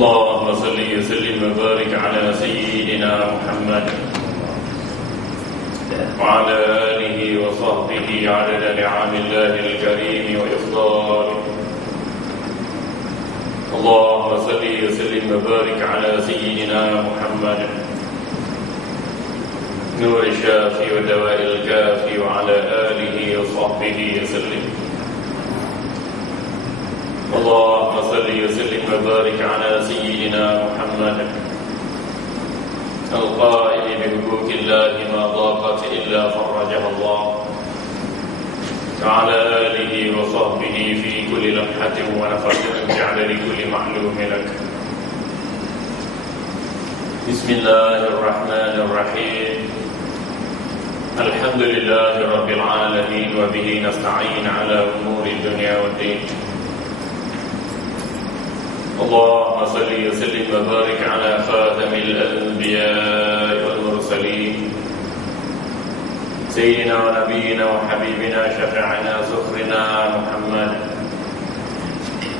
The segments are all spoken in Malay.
اللهم صل وسلم وبارك على سيدنا محمد وعلى آله وصحبه عدد نعم الله الكريم وإفضاله. اللهم صل وسلم وبارك على سيدنا محمد نور الشافي ودواء الكافي وعلى آله وصحبه وسلم. اللهم صل وسلم وبارك على سيدنا محمد القائل بحقوق الله ما ضاقت إلا فرجها الله وعلى آله وصحبه في كل لمحة ونفس جعل لكل معلوم لك. بسم الله الرحمن الرحيم. الحمد لله رب العالمين وبه نستعين على أمور الدنيا والدين. اللهم صل وسلم وبارك على خاتم الأنبياء والمرسلين سيدنا ونبينا وحبيبنا شفيعنا زخرنا محمد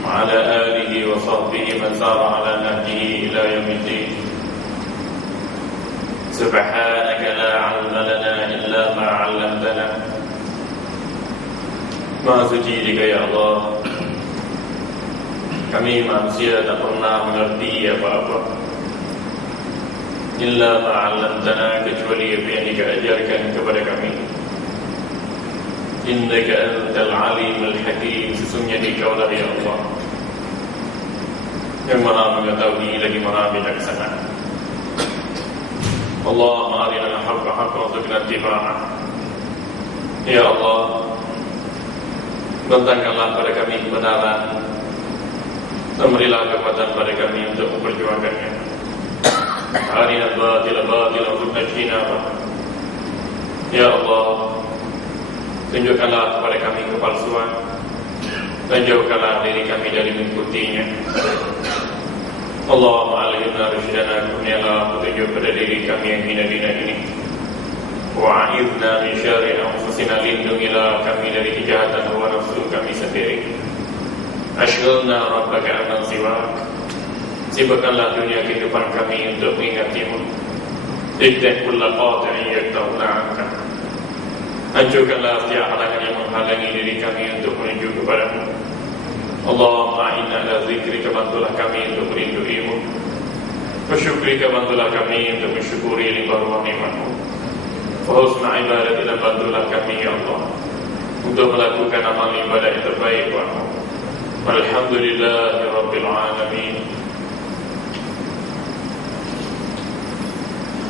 وعلى آله وصحبه من سار على نهجه إلى يوم الدين. سبحانك لا علم لنا إلا ما علمتنا. Maha suci Dika ya Allah, kami manusia tak pernah mengerti apa-apa illa ma'allamtana, kecuali apa yang Dika ajarkan kepada kami. Innaka antal alimul hakim, sesungguhnya Dikau lah ya Allah yang maha mengetahui lagi maha bijaksana. Allahumma arina al-haqqa haqqan warzuqna ittiba'ah. Ya Allah, bentangkanlah pada kami kebenaran dan berilah kekuatan pada kami untuk memperjuangkannya. Arina al-batila batila warzuqna ijtinabah. Ya Allah, tunjukkanlah kepada kami kepalsuan dan jauhkanlah diri kami dari mengikutinya. Allahumma alihna rusydana, kurnialah petunjuk pada diri kami yang hina-hina ini. Wa'idna min syarri anfusina, lindungilah kami dari kejahatan hawa nafsu kami sendiri. Ashghilna rabbaka amman siwak, sibukkanlah dunia kehidupan kami untuk mengingatimu. Iqtah kulla qati'in yaktahuna anka, hancurkanlah setiap halangan yang menghalangi diri kami untuk menuju kepadamu. Allahumma inna ala zikrika, bantulah kami untuk merindui-Mu. Wa syukrika, bantulah kami untuk mensyukuri limpah ruah nikmat-Mu. Wa husna ibadatina, bantulah kami ya Allah untuk melakukan amal ibadah yang terbaik buat-Mu. Walhamdulillahi rabbil alamin.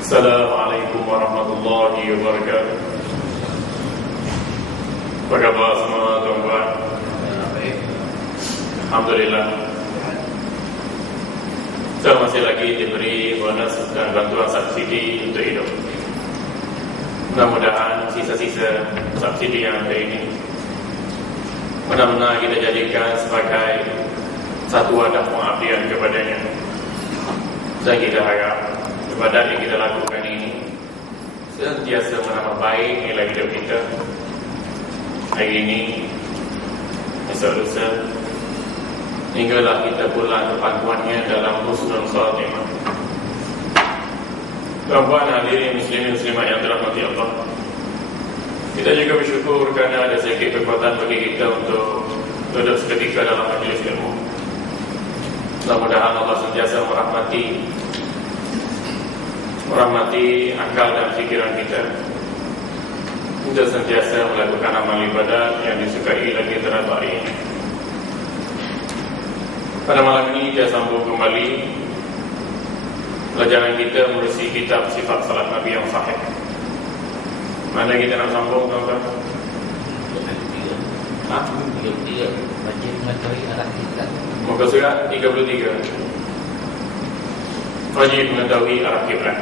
Assalamualaikum warahmatullahi wabarakatuh. Apa khabar semua tuan-tuan? Alhamdulillah, saya masih lagi diberi bonus dan bantuan subsidi untuk hidup. Mudah-mudahan sisa-sisa subsidi yang ada ini benar-benar kita jadikan sebagai satu wadah pengabdian kepadanya. Dan kita harap ibadat yang kita lakukan ini sentiasa menambah baik nilai hidup kita hari ini, esok lusa, hinggalah kita pulang ke pangkuannya dalam husnul khatimah. Tuan-tuan hadirin muslimin muslimat yang dirahmati Allah, kita juga bersyukur kerana ada sedikit kekuatan bagi kita untuk duduk seketika dalam majlis ilmu. Mudah-mudahan Allah sentiasa merahmati akal dan fikiran kita untuk sentiasa melakukan amal ibadat yang disukai lagi terhadap ini. Pada malam ini kita sambung kembali pelajaran kita menerusi kitab sifat salat Nabi yang sahih. Mana kita nak sambung tuan-tuan? Wajib mengetahui arah kiblat. Muka surat 33. Wajib mengetahui arah kiblat.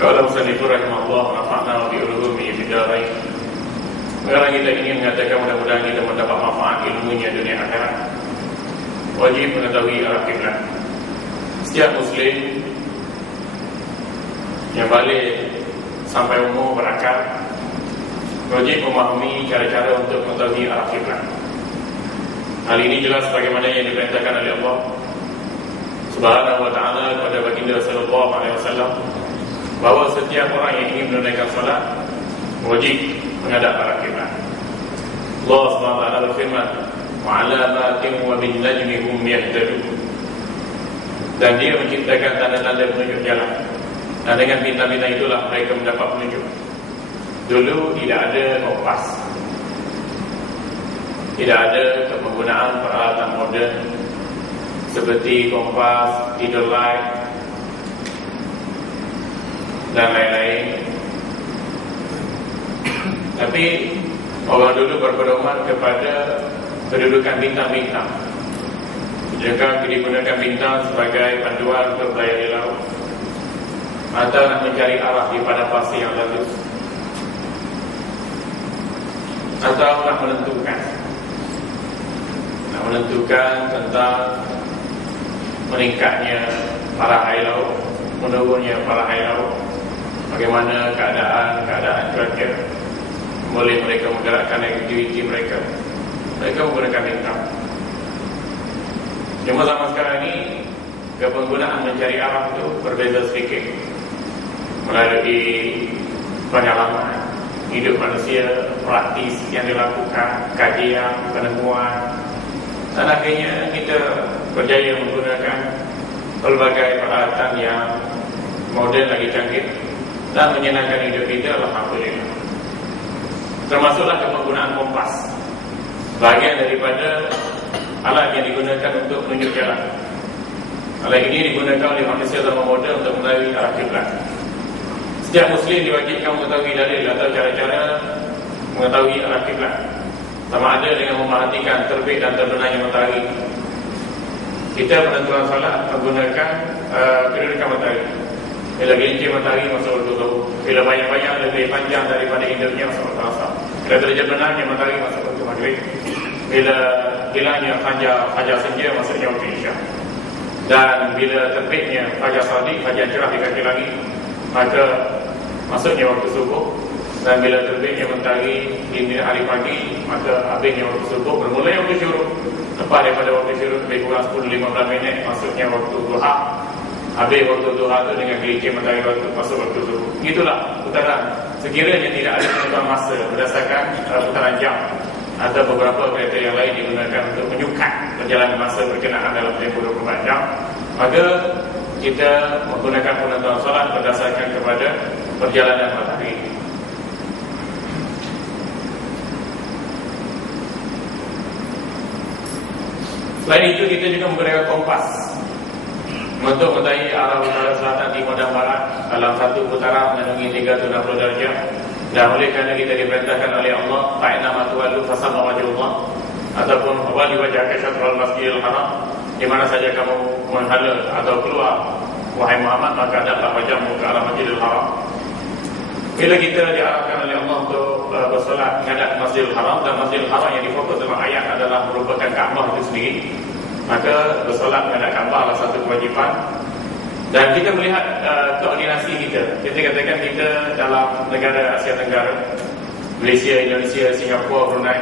Qala musannifur rahimahullah nafa'na bi ulumi fid darain. Sekarang kita ingin mengatakan mudah-mudahan kita mendapat manfaat ilmunya dunia akhirat. Wajib mengetahui arah kiblat. Setiap muslim yang balik sampai umur berakal wajib memahami cara-cara untuk mengetahui arah kiblat. Hal ini jelas bagaimana yang diperintahkan oleh Allah Subhanahu wa ta'ala kepada baginda sallallahu alaihi wasallam bahawa setiap orang yang ingin menunaikan solat wajib menghadap arah kiblat. Allah Subhanahu wa ta'ala berfirman, "Wa 'alamatin wa bin najmi hum yahtadun." Dan dia menciptakan tanda-tanda penunjuk jalan. Dan dengan bintang-bintang itulah mereka mendapat penunjuk. Dulu tidak ada kompas, tidak ada penggunaan peralatan moden seperti kompas, tidal light dan lain-lain. Tapi orang dulu berpedoman kepada kedudukan bintang-bintang. Jika digunakan bintang sebagai panduan untuk berlayar di laut, atau nak mencari arah di padang pasir yang lalu, atau nak menentukan tentang meningkatnya para air laut, menurunnya para air laut, bagaimana keadaan cuaca, boleh mereka menggerakkan aktiviti mereka menggunakan bintang. Cuma zaman sekarang ni kepenggunaan mencari arah itu berbeza sedikit melalui pengalaman hidup manusia, praktis yang dilakukan, kajian, penemuan, dan akhirnya kita berjaya menggunakan pelbagai peralatan yang moden lagi canggih dan menyenangkan hidup kita, alhamdulillah. Termasuklah penggunaan kompas, bahagian daripada alat yang digunakan untuk menunjuk jalan. Alat ini digunakan oleh manusia zaman moden untuk mengetahui arah kiblat. Setiap Muslim diwajibkan mengetahui dalil atau cara-cara mengetahui arah kiblat, sama ada dengan memerhatikan terbit dan terbenamnya matahari. Kita penentuan salat menggunakan kedudukan matahari. Bila gelincir matahari masuk waktu zuhur, bila banyak-banyak lebih panjang daripada hidupnya masuk waktu asar, bila terbenamnya matahari masuk waktu maghrib, bila hilangnya fajar senja masuknya waktu isyak, dan bila terbitnya fajar sadiq, fajar cerah di kaki langit, maka masuknya waktu subuh. Dan bila terbitnya mentari di hari pagi, maka habisnya waktu subuh, bermula waktu syuruk. Lepas daripada waktu syuruk lebih kurang 10-15 minit masuknya waktu duha. Habis waktu duha itu dengan gelincir mentari waktu masuk waktu subuh. Itulah putaran. Sekiranya tidak ada penentuan masa berdasarkan putaran jam atau beberapa kereta yang lain digunakan untuk menyukat perjalanan masa berkenaan dalam tempoh 24 jam, maka kita menggunakan penentuan solat berdasarkan kepada perjalanan matahari. Selain itu, kita juga menggunakan kompas untuk mengetahui arah utara, selatan, timur dan barat dalam satu putaran menandungi 360 darjah. Dan oleh kerana kita diperintahkan oleh Allah, fa'inama tuwallu fasamma wajhullah, ataupun wali wajhaka syatrul masjidil haram, di mana saja kamu menghala atau keluar, wahai Muhammad, maka hadaplah wajahmu ke arah Masjidil Haram. Bila kita diarahkan oleh Allah untuk bersolat menghadap Masjidil Haram, dan Masjidil Haram yang difokus dalam ayat adalah merupakan Kaabah itu sendiri, maka bersolat menghadap Kaabah adalah satu kewajipan. Dan kita melihat koordinasi kita. Kita katakan kita dalam negara Asia Tenggara, Malaysia, Indonesia, Singapura, Brunei,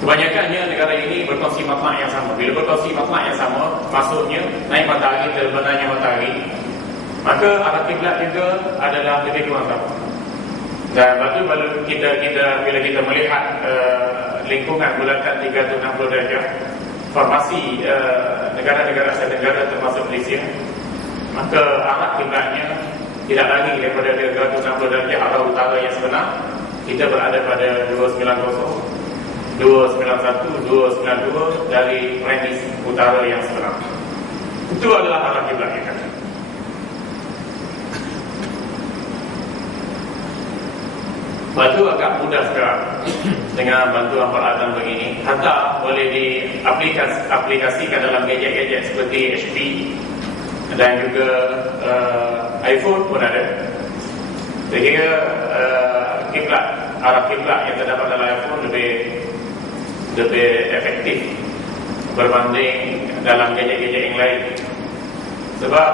kebanyakannya negara ini berkongsi matlak yang sama. Bila berkongsi matlak yang sama, maksudnya naik matahari, terbenamnya matahari, maka arah kiblat juga adalah lebih kurang sama. Dan baru bila kita melihat lingkungan bulatan 360 darjah formasi negara-negara Asia Tenggara termasuk Malaysia, maka arah kiblatnya tidak lagi daripada 360 darjah arah utara yang sebenar. Kita berada pada 290, 291, 292 dari premis utara yang sebenar. Itu adalah arah kiblat kita. Batu agak mudah sekarang dengan bantuan peralatan begini. Hatta boleh diaplikasikan dalam gadget-gadget seperti HP dan juga iPhone pun ada. Sehingga arah kiblat yang terdapat dalam iPhone lebih efektif berbanding dalam gadget-gadget yang lain. Sebab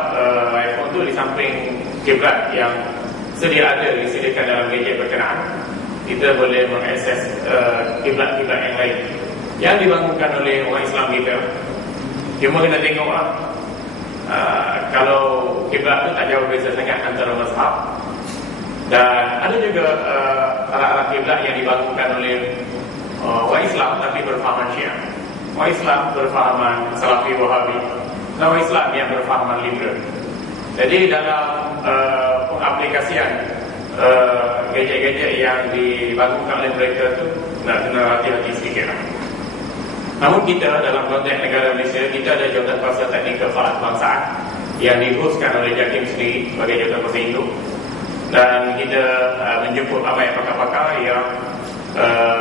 iPhone tu di samping kiblat yang disediakan dalam gadget berkenaan, kita boleh mengakses kiblat-kiblat yang lain yang dibangunkan oleh orang Islam kita. Cuma kita tengoklah Kalau kiblat itu tak jauh beza sangat antara mazhab. Dan ada juga arah-arah kiblat yang dibangunkan oleh orang Islam tapi berfahaman Syiah, orang Islam berfahaman Salafi Wahabi, dan orang Islam yang berfahaman liberal. Jadi dalam pengaplikasian gadget-gadget yang dibangunkan oleh mereka itu nak kena hati-hati sedikit lah. Namun kita dalam konteks negara Malaysia, kita ada Jawatan Kuasa Teknikal Falak Kebangsaan yang dihostkan oleh JAKIM sendiri sebagai Jawatan Kuasa Induk, dan kita menjemput ramai pakar-pakar yang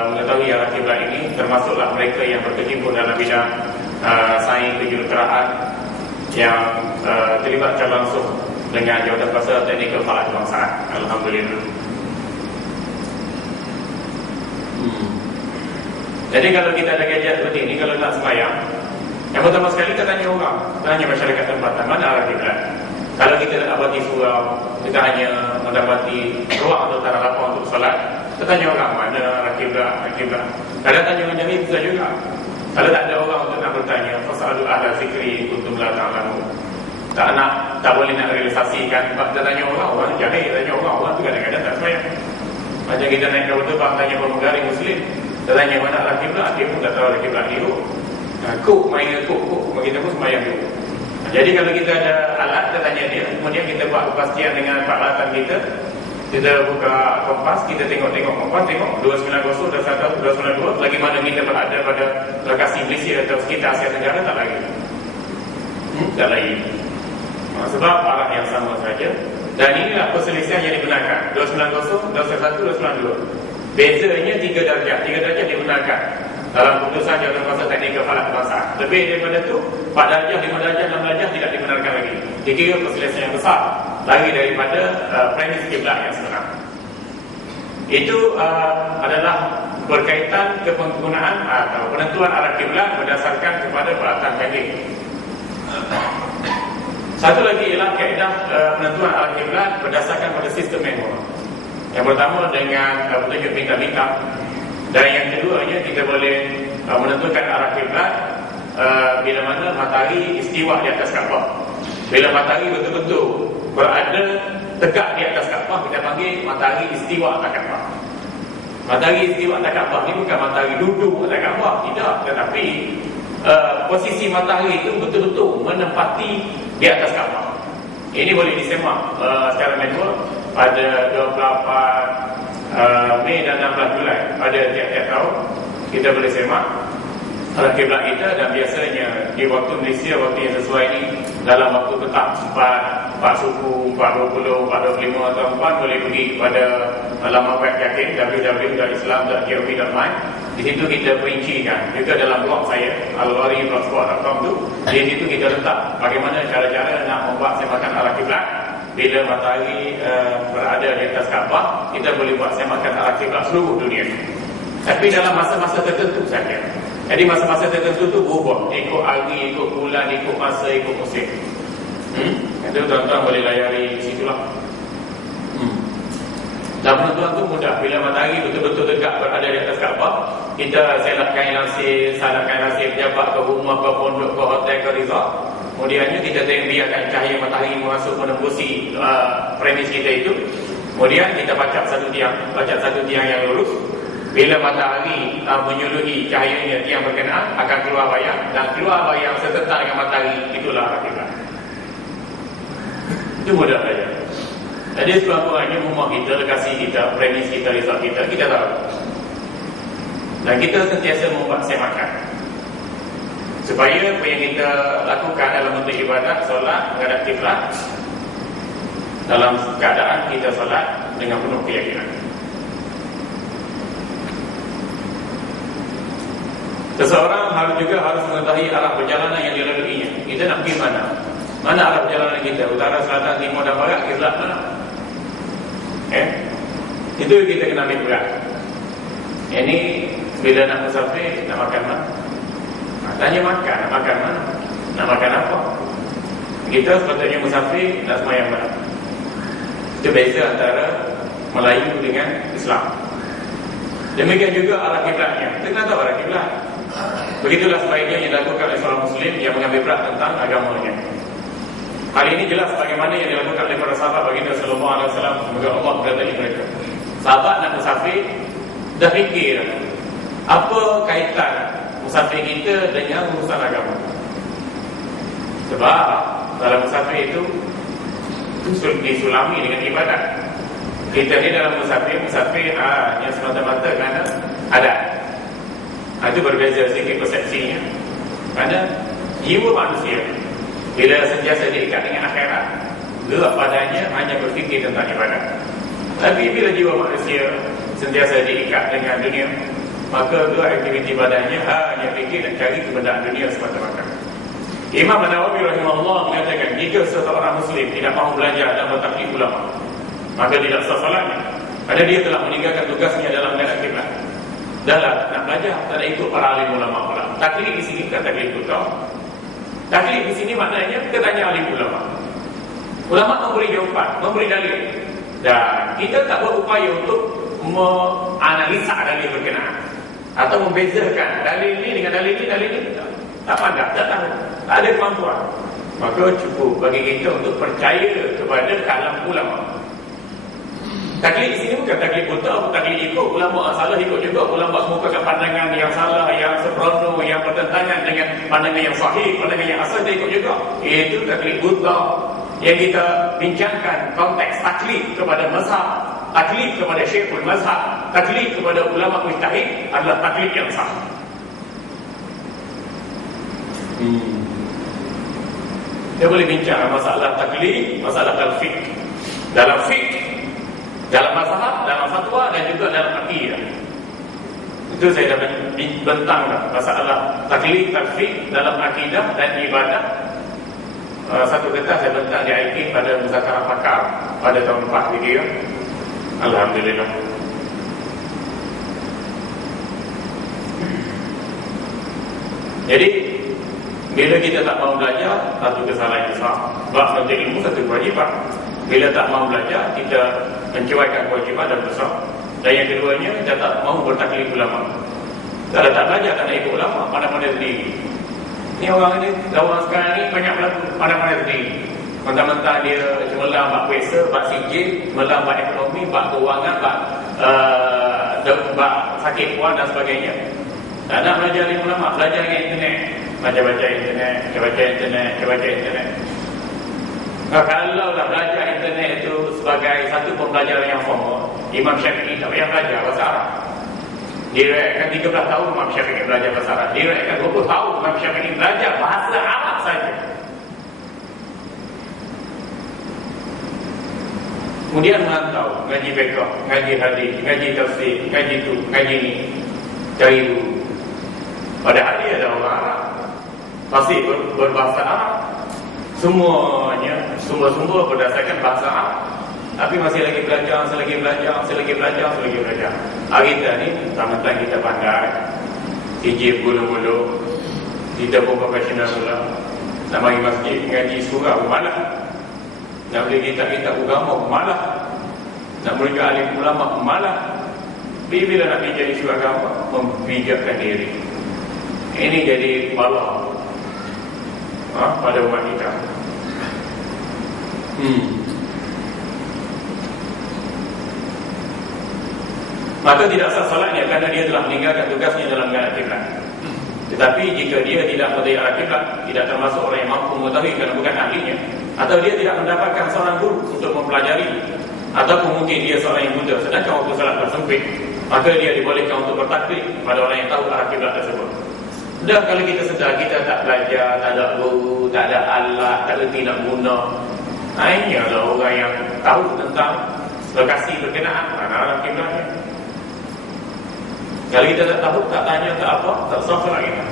mengetahui arah kiblat ini, termasuklah mereka yang berkecimpung dalam bidang sains kejuruteraan yang terlibat secara langsung dengan Jawatan Kuasa Teknikal Falak Kebangsaan. Alhamdulillah. Jadi kalau kita ada gadget seperti ini, kalau nak sembahyang, yang pertama sekali kita tanya orang, tanya masyarakat tempatan, mana arah kiblat. Kalau kita nak dapati surau, kita hanya mendapati ruang atau tanah lapang untuk solat, kita tanya orang mana arah kiblat, Kalau tanya orang jami bisa juga. Kalau tak ada orang untuk nak bertanya, fasalu ahla zikri kuntum la ta'lamun. Tak boleh nak realisasikan, kita tanya orang jahil, tanya orang tu kadang-kadang tak sembahyang. Macam kita naik ke betul, tanya pemegari Muslim, kita tanya mana arah kiblat, dia pun tak tahu arah kiblat dia. Kuk, main kuk, kita pun sembahyang dulu. Jadi kalau kita ada alat, kita tanya dia, kemudian kita buat kepastian dengan peralatan kita. Kita buka kompas, kita tengok kompas, tengok 290, 292, lagi mana kita berada pada lokasi Malaysia atau sekitar Asia Tenggara, tak lagi. Tak lagi. Sebab arah yang sama saja. Dan inilah perselisihan yang digunakan 290, 291, 292. Bezanya 3 darjah. 3 darjah digunakan dalam keputusan Jawatan Kuasa Teknikal Falak Kebangsaan. Lebih daripada itu 4 darjah, 5 darjah, 6 darjah tidak dibenarkan lagi. Dikira perselisihan yang besar lagi daripada premis kiblat yang sebenar. Itu adalah berkaitan ke penggunaan atau penentuan arah kiblat berdasarkan kepada peralatan teknik. Satu lagi ialah kaedah penentuan arah kiblat berdasarkan pada sistem manual. Yang pertama dengan petunjuk bintang-bintang, dan yang keduanya kita boleh menentukan arah kiblat bila mana matahari istiwa di atas Kaabah. Bila matahari betul-betul berada tegak di atas Kaabah, kita panggil matahari istiwa atas Kaabah. Matahari istiwa atas Kaabah ni bukan matahari duduk atas Kaabah, tidak, tetapi posisi matahari itu betul-betul menempati di atas Kaabah. Ini boleh disemak secara manual pada 24 Mei dan 16 Julai pada tiap-tiap tahun. Kita boleh semak arah kiblat kita, dan biasanya di waktu Malaysia, waktu yang sesuai ini dalam waktu tetap 4 suku, 420, 425 atau 4 boleh pergi kepada laman web JAKIM www.islam.gov.my. Di situ kita perincikan juga dalam blog saya alwari.blogspot.com tu. Di situ kita letak bagaimana cara-cara nak membuat semakan arah kiblat. Bila matahari berada di atas Kaabah, kita boleh buat semakan arah kiblat seluruh dunia. Tapi dalam masa-masa tertentu saja. Jadi masa-masa tertentu tu berubah, ikut hari, ikut bulan, ikut masa, ikut musim. Itu tuan-tuan boleh layari situlah. Dan penentuan tu mudah. Bila matahari betul-betul tegak berada di atas Kaabah, kita salahkan lansir pejabat ke rumah, ke pondok, ke hotel, ke resort. Kemudiannya kita biarkan cahaya matahari masuk menembusi premis kita itu. Kemudian kita baca satu tiang yang lurus. Bila matahari menyuluhi cahayanya tiang berkenaan, akan keluar bayang, dan keluar bayang serta dengan matahari, itulah arah kiblat. Itu mudah saja. Jadi sekurang-kurangnya rumah kita, lokasi kita, premis kita, resort kita tahu. Dan kita sentiasa membuat semakan supaya apa yang kita lakukan dalam bentuk ibadat, solat, menghadap kiblat, dalam keadaan kita solat dengan penuh keyakinan. Seseorang juga harus mengetahui arah perjalanan yang dilaluinya. Kita nak pergi mana? Mana arah perjalanan kita? Utara, selatan, timur dan barat, kiblat mana? Itu kita kena ambil berat. Ini bila nak musafir, nak makan mana? Tanya makan, nak makan mana? Nak makan apa? Kita sepatutnya musafir, nak semayang mana? Itu beza antara Melayu dengan Islam. Demikian juga arah kiblatnya. Kita kena tahu arah kiblat. Begitulah sebaiknya yang dilakukan oleh seorang Muslim yang mengambil berat tentang agamanya. Hal ini jelas bagaimana yang dilakukan oleh para sahabat baginda sallallahu alaihi wasallam. Semoga Allah meridai mereka. Sahabat nak musafir dah fikir apa kaitan musafir kita dengan urusan agama. Sebab dalam musafir itu disulami dengan ibadat. Kita ni dalam musafir hanya semata-mata kerana adat. Itu berbeza sedikit persepsinya. Kerana jiwa manusia bila sentiasa diikat dengan akhirat, gerak padanya hanya berfikir tentang ibadat. Tapi bila jiwa manusia sentiasa diikat dengan dunia, maka gerak aktiviti badannya hanya fikir dan cari kebenaran dunia semata-mata. Imam Nawawi rahimahullah mengatakan, jika seseorang Muslim tidak mahu belajar dan bertaklid ulama, maka tidak sah salatnya, kerana dia telah meninggalkan tugasnya dalam menghadap kiblat. Dalam nak belajar, tak ada ikut para alim ulama pula. Taklid di sini bukan taklid betul. Taklid di sini maknanya kita tanya alim ulama. Ulama memberi jawapan, memberi dalil, dan kita tak berupaya untuk menganalisa dalil berkenaan atau membezakan dalil ini dengan dalil ini. Tak pandang, tak tahu, tak ada kemampuan. Maka cukup bagi kita untuk percaya kepada kalam ulama. Taklid di sini bukan taklid buta, taklid ikut ulama salah ikut juga. Ulama mengumpulkan pandangan yang salah, yang sembrono, yang bertentangan dengan pandangan yang sahih, pandangan yang asal dia ikut juga. Itu taklid buta. Yang kita bincangkan konteks taklid kepada mazhab, taklid kepada syekhul mazhab, taklid kepada ulama mujtahid adalah taklid yang sah. Kita boleh bincang masalah taklid, masalah talfiq. Dalam fiqh, dalam mazhab, dalam fatwa dan juga dalam akidah. Itu saya dah bentang masalah taklid, talfiq dalam akidah dan ibadah. Satu kertas saya bentang di IT pada muzakarah pakar pada tahun 4 Hijriah. Alhamdulillah. Jadi bila kita tak mahu belajar, satu kesalahan besar. Sebab menuntut ilmu satu kewajipan. Bila tak mahu belajar, kita mencewaikan kewajipan dan besar. Dan yang keduanya, kita tak mahu bertaklid ulama. Kalau tak belajar, tak nak ikut ulama, mana-mana sendiri. Ni orang ni, orang sekarang ni banyak berlaku mana-mana sendiri. Mentang-mentang dia cemerlang bak kuasa, bak sijil, cemerlang bak ekonomi, bak kewangan, bak sakit puan dan sebagainya. Tak nak belajar ilmu ulama, belajar dengan internet. Baca-baca internet. Nah, kalau lah belajar internet itu sebagai satu pembelajaran yang formal, Imam Syafi'i tak payah belajar bahasa Arab. Diriwayatkan 13 tahun Imam Syafi'i belajar bahasa Arab. Diriwayatkan 20 tahun Imam Syafi'i belajar bahasa Arab saja. Kemudian merantau, ngaji fiqh, ngaji hadis, ngaji tafsir, ngaji tu, ngaji ni, cari dulu. Padahal dia adalah orang Arab, pasti berbahasa Arab. Semuanya, sumber-sumber berdasarkan bahasa Arab. Tapi masih lagi belajar. Hari kita ni, mentang-mentang kita pandai, hijab bulu-bulu, kita pun profesional pula. Nak mari masjid, ngaji surah pun malah. Nak beli kitab-kitab agama pun malah. Nak merujuk alim ulama pun malah. Bila nak pergi jadi isu agama, membijakkan diri. Ini jadi bala pada umat kita. Maka tidak sah salatnya kerana dia telah meninggalkan tugasnya dalam menghadap kiblat. Tetapi jika dia tidak mengetahui arah kiblat, tidak termasuk orang yang mampu mengetahui kerana bukan ahlinya, atau dia tidak mendapatkan seorang guru untuk mempelajari, ataupun mungkin dia seorang yang buta sedangkan waktu salat tersempit, maka dia dibolehkan untuk bertaklid pada orang yang tahu arah kiblat tersebut. Dan kalau kita sedar kita tak belajar, tak ada guru, tak ada alat, tak reti nak guna, ini adalah orang yang tahu tentang lokasi berkenaan arah kiblatnya. Kalau kita tak tahu, tak tanya, tak apa, tak sah salat kita.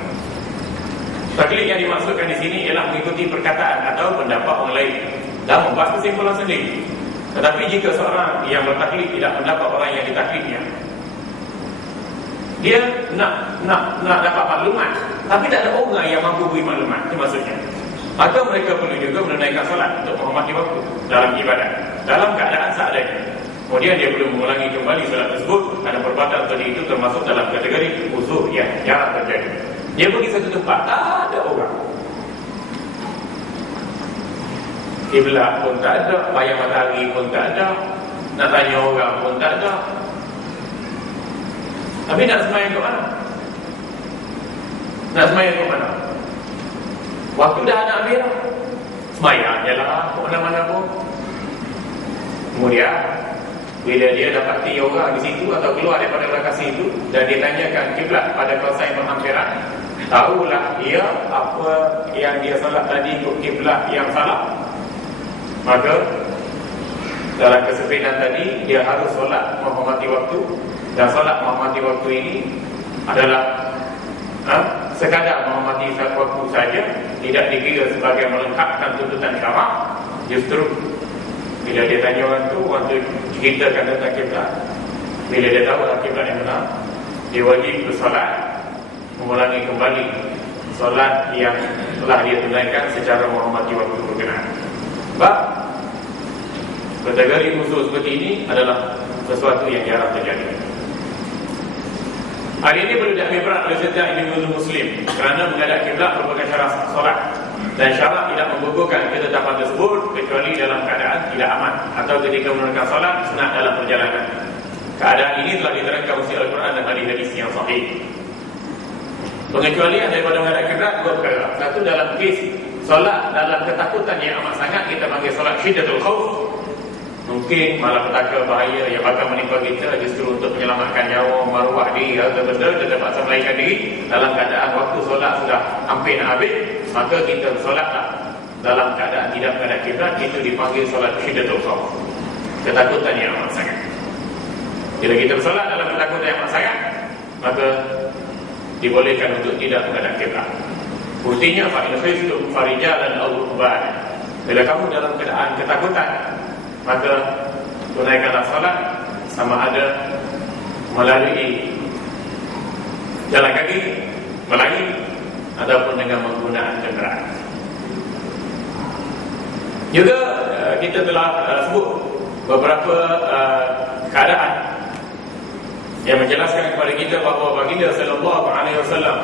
Taklid yang dimaksudkan di sini ialah mengikuti perkataan atau pendapat orang lain dan membuat kesimpulan sendiri. Tetapi jika seorang yang bertaklid tidak mendapat orang yang ditaklidnya, dia nak dapat maklumat, tapi tak ada orang yang mampu beri maklumat. Itu maksudnya. Maka mereka perlu juga menunaikan solat untuk menghormati waktu dalam ibadat, dalam keadaan seadanya. Kemudian dia perlu mengulangi kembali solat tersebut kerana perbuatan tadi itu termasuk dalam kategori uzur yang jarang terjadi. Dia pergi satu tempat, tak ada orang. kiblat pun tak ada, bayang matahari pun tak ada, nak tanya orang pun tak ada. Tapi nak sembahyang ke mana? Nak sembahyang ke mana? Waktu dah nak habis dah. Sembahyang je lah, ke mana-mana pun. Kemudian bila dia dapati orang di situ atau keluar daripada lokasi itu dan dia tanyakan kiblat pada kawasan berhampiran, tahulah dia apa yang dia salat tadi ikut kiblat yang salah. Maka dalam kesempitan tadi dia harus solat menghormati waktu, dan solat menghormati waktu ini adalah sekadar menghormati waktu saja, tidak dikira sebagai melengkapkan tuntutan syarak. Justru bila dia tanya orang tu ceritakan tentang kiblat, bila dia tahu kiblat yang benar, dia wajib bersolat, mengulangi kembali solat yang telah dia tunaikan secara menghormati waktu berkenaan. Sebab kategori musuh seperti ini adalah sesuatu yang jarang terjadi. Hari ini perlu diambil berat oleh setiap individu Muslim, kerana menghadap kiblat merupakan syarat solat, dan syarat tidak menggugurkan ketetapan tersebut kecuali dalam keadaan tidak aman atau ketika menunaikan solat sunat dalam perjalanan. Keadaan ini telah diterangkan oleh Al-Quran dan hadis yang sahih. Pengecualian daripada menghadap kiblat dua perkara. Satu, dalam kes solat dalam ketakutan yang amat sangat, kita panggil solat syiddatul khauf. Mungkin malapetaka bahaya yang bakal menimpa kita, justru untuk menyelamatkan nyawa, maruah diri atau benda, kita terpaksa melarikan diri dalam keadaan waktu solat sudah hampir nak habis, maka kita solatlah dalam keadaan tidak menghadap kiblat. Itu dipanggil solat syiddatul khauf, ketakutan yang amat sangat. Bila kita bersolat dalam ketakutan yang amat sangat, maka dibolehkan untuk tidak menghadap kiblat. Buktinya fa in khiftum farijalan aw rukbanan. Bila kamu dalam keadaan ketakutan, maka tunaikanlah solat, sama ada melalui jalan kaki, melari, ataupun dengan menggunakan kenderaan. Juga kita telah sebut beberapa keadaan yang menjelaskan kepada kita bahawa baginda sallallahu alaihi wasallam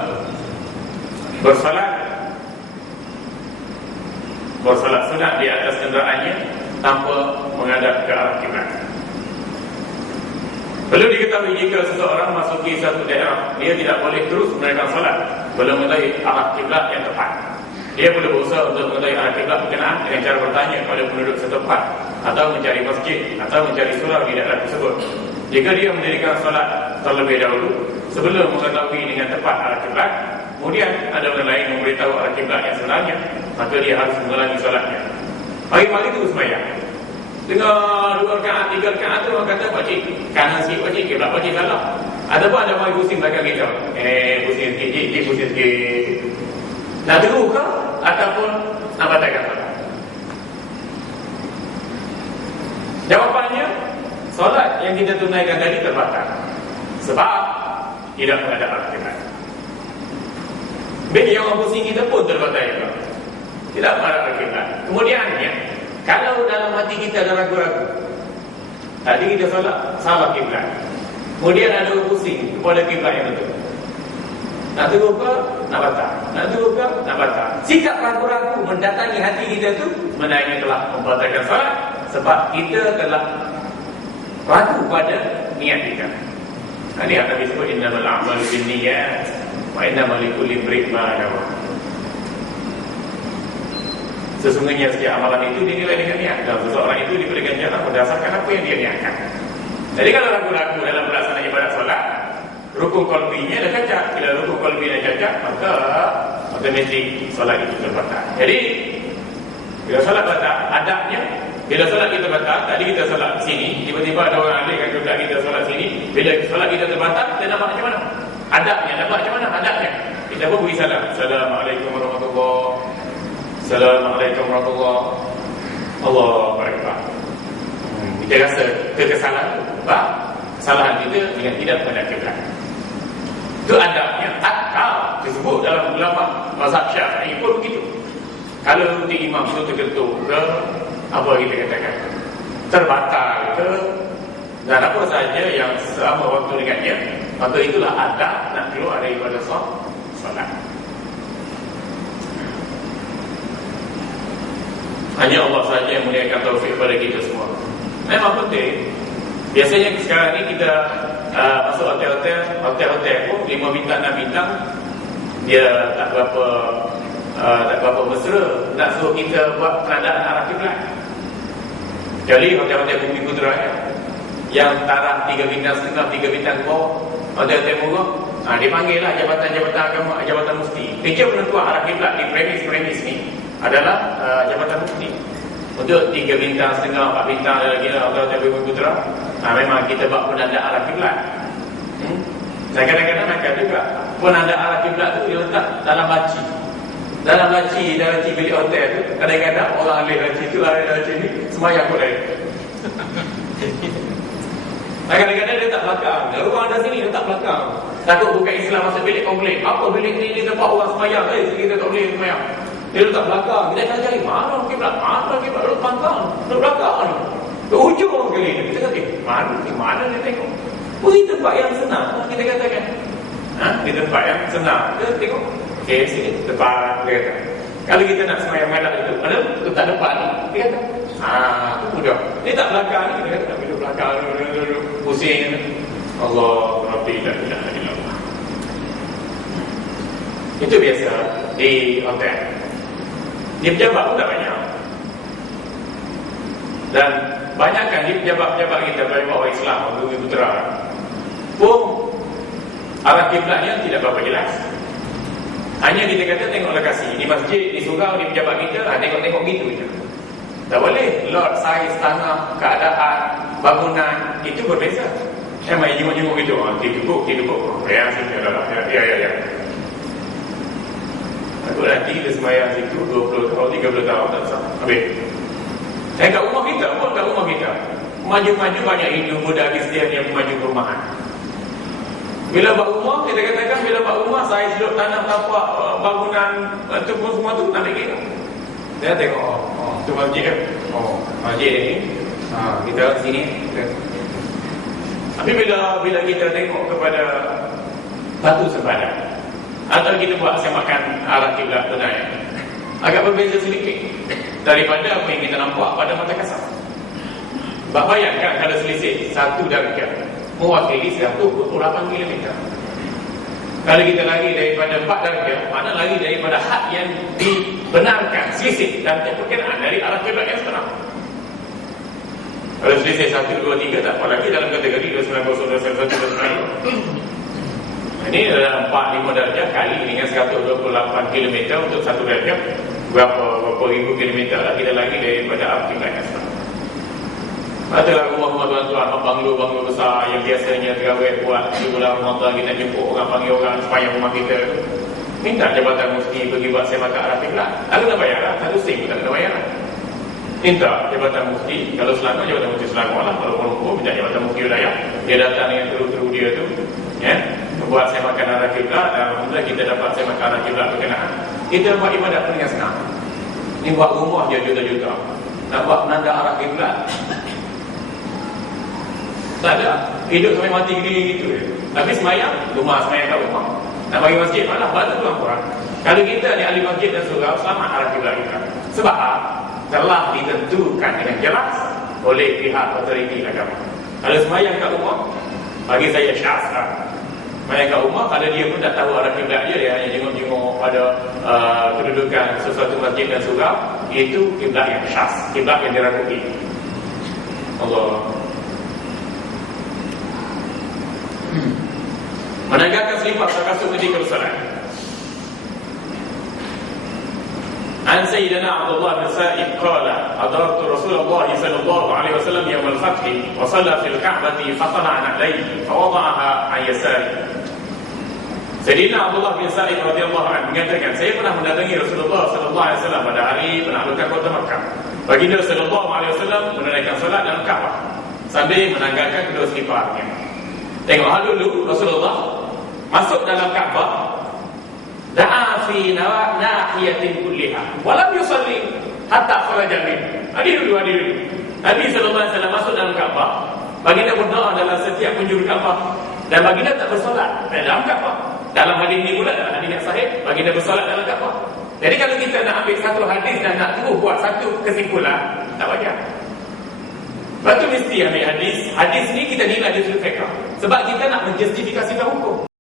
bersolat sunat di atas kenderaannya tanpa menghadap ke arah kiblat. Perlu diketahui, jika seseorang masuki satu daerah, dia tidak boleh terus menunaikan solat belum mengetahui arah kiblat yang tepat. Dia boleh berusaha untuk mengetahui arah kiblat berkenaan dengan cara bertanya kepada penduduk setempat, atau mencari masjid, atau mencari surau di daerah tersebut. Jika dia mendirikan solat terlebih dahulu sebelum mengetahui dengan tepat arah kiblat, kemudian ada orang lain memberitahu arah kiblat yang sebenarnya, maka dia harus mengulangi solatnya. Pagi-pagi itu sembahyang, dengar 2 rakaat, 3 rakaat tu orang kata pakcik kanan sikit, pakcik kiblat pakcik salah. Ataupun ada orang pusing belakang kita, pusing sikit, pusing sikit. Nak teruk ke ataupun nak batalkan solat? Jawapannya, solat yang kita tunaikan tadi terbatal sebab tidak menghadap arah kiblat. Bila yang orang pusing kita pun terbatal juga, tidak menghadap arah kiblat. Kemudiannya, kalau dalam hati kita ada ragu-ragu, tadi kita solat salah kiblat, kemudian ada orang pusing kepada kiblat yang betul, nak teruk ke nak batal, nak teruk ke nak batal. Sikap ragu-ragu mendatangi hati kita tu sebenarnya telah membatalkan solat, sebab kita telah ragu pada niat kita. Ini yang Nabi sebut innamal a'malu binniyat wa innamal likulli imri'in ma nawa. Sesungguhnya setiap amalan itu dinilai dengan niat, dan seseorang itu diberi ganjaran berdasarkan apa yang dia niatkan. Jadi kalau ragu-ragu dalam pelaksanaan ibadat solat, rukun qalbinya dah cacat. Bila rukun qalbi dah cacat, maka otomatik solat itu terbatal. Jadi bila solat batal, adabnya, bila solat kita batal, tadi kita solat sini, tiba-tiba ada orang alihkan kiblat kita solat sini. Bila solat kita terbatal, kita nampak macam mana? Adabnya, nampak macam mana? Adabnya, kita pun beri salam. Assalamualaikum warahmatullahi wabarakatuh. Assalamualaikum warahmatullahi wabarakatuh. Allahu Akbar. Kita rasa kesalahan itu, kesalahan kita dengan tidak menghadap kiblat. Itu adabnya. Atau disebut dalam ulama mazhab Syafi'i pun begitu. Kalau di imam itu tergetuk ke, apa kita katakan, terbatal ke, dan apa saja yang selama waktu dengannya, maka itulah adab nak keluar daripada solat. Hanya Allah sahaja yang memberikan taufik kepada kita semua. Memang penting. Biasanya sekarang ni kita masuk hotel-hotel pun 5 bintang 6 bintang, dia tak berapa mesra nak suruh kita buat penandaan arah kiblat. Jadi hotel-hotel Bumi Putra yang taraf 3 bintang setengah, 3 bintang ke bawah, hotel-hotel murah, dia panggil lah jabatan-jabatan agama, jabatan mufti. Kerja penentuan arah kiblat di premis ni adalah jabatan mufti. Untuk 3 bintang setengah, 4 bintang dan lagi lah hotel-hotel Bumi Putra, memang kita buat penandaan arah kiblat. Dan kadang-kadang akan juga penandaan arah kiblat tu dia letak dalam laci. Dalam laci bilik hotel tu, kadang-kadang orang ahli laci tu, ahli laci ni semayang pun ada. Kadang-kadang dia letak belakang. Rumah ada sini letak belakang. Takut bukan Islam masuk bilik komplain. Apa bilik ni tempat orang semayang, kita tak boleh semayang. Dia letak belakang. Kita cari mana kiblat, duduk pangkang, duduk belakang ni. Ke hujung sekali ni. Kita kata, mana dia tengok. Ini tempat yang senang, kita katakan. Di tempat yang senang. Kita tengok. Okey, sini depan, dia kata. Kalau kita nak semayang malam itu, mana letak depan ni, dia kata, itu mudah. Dia tak belakang ni, dia kata nak duduk belakang, duduk pusing. Allah, Rabbi, la ilaha illallah. Itu biasa di hotel. Di pejabat pun tak banyak. Dan banyakkan di pejabat-pejabat kita dari bawah Islam, Bumi Putra pun arah kiblatnya tidak berapa jelas. Hanya kita kata tengok lokasi. Di masjid, di surau, di pejabat kita, tengok-tengok gitu je. Tak boleh. Lot, saiz, tanah, keadaan, bangunan, itu berbeza. Saya main jenguk-jenguk gitu. Kita duduk. Ya. Aku nanti kita semayang situ 20 tahun, 30 tahun tak usah. Habis. Kat rumah kita. Maju-maju banyak Hindu, Buddha, Kristian yang maju perumahan. Bila buat rumah, kita katakan bila buat rumah, saiz duduk tanah, tapak, bangunan, itu pun semua tu tak kira. Dia tengok, tu masjid. Masjid ni. Kita sini. Tapi bila kita tengok kepada batu sempadan, atau kita buat semakan arah kiblat tunai, agak berbeza sedikit daripada apa yang kita nampak pada mata kasar. Bayangkan kalau selisih 1 darjah mewakili 128 km. Kalau kita lari daripada 4 darjah, mana lari daripada had yang dibenarkan, selisih dan perkiraan dari arah kiblat yang sebenar. Kalau selisih 1, 2, 3 tak apa lagi dalam kategori 29, 29. Ini adalah 4-5 darjah kali dengan 128 km untuk 1 darjah. Berapa ribu kilometer lah kita lagi daripada arah kiblat yang sebenar. Adalah rumah-rumah tuan-tuan, banglo besar yang biasanya terawih buat di bulan Ramadan, kita jumpa orang, panggil orang sepanjang rumah kita. Minta jabatan mufti pergi buat semaka arah kiblat. Tak kena bayar lah, 1 sen pun tak kena bayar lah. Minta jabatan mufti, kalau Selangor jabatan mufti Selangor lah, kalau Kuala minta jabatan mufti wilayah. Dia datang dengan teru-teru dia tu, buat semaka arah kiblat, dan alhamdulillah kita dapat semaka arah kiblat berkenaan. Kita buat ibadat pun dengan senang. Ni buat rumah je juta-juta. Nak buat penanda arah kiblat, tak ada. Hidup sampai mati gitu je. Tapi semayang kat rumah. Nak bagi masjid malah bantu tuan korang. Kalau kita ni ahli masjid dan surau, selamat arah kiblat kita. Sebab telah ditentukan dengan jelas oleh pihak otoriti agama. Kalau semayang kat rumah, bagi saya syasra. Semayang kat rumah, kalau dia pun tak tahu arah kiblat dia hanya jenguk-jenguk pada kedudukan sesuatu masjid dan surau, itu kiblat yang syas, kiblat yang dirakuti. Allah. Menegakkan sifat takasuf ketika bersalat. An Sayyidina Abdullah bin Sa'id qala hadartu Rasulullah sallallahu alaihi wasallam yawm al-fath wa shalla fil Ka'bati fa tala'a alayhi fa wada'aha an yasari. Sayyidina Abdullah bin Sa'id radhiyallahu anhu mengatakan, saya pernah mendatangi Rasulullah sallallahu alaihi wasallam pada hari penaklukan kota Makkah. Baginda sallallahu alaihi wasallam menunaikan salat dalam Ka'bah sambil menanggalkan kedua seliparnya. Tengok hal dulu Rasulullah masuk dalam Kaabah, da'a fi nahiyatin kulliha wa lam yusalli hatta kharaja min. Hadir dulu. Nabi sallallahu alaihi wasallam masuk dalam Kaabah, baginda berdoa dalam setiap penjuru Kaabah dan baginda tak bersolat dalam Kaabah. Dalam hadis ini pula, hadis yang sahih, baginda bersolat dalam Kaabah. Jadi kalau kita nak ambil satu hadis dan nak terus buat satu kesimpulan, tak wajar. Lepas tu mesti ambil hadis. Hadis ni kita nilai dari sudut fiqh. Sebab kita nak menjustifikasikan hukum.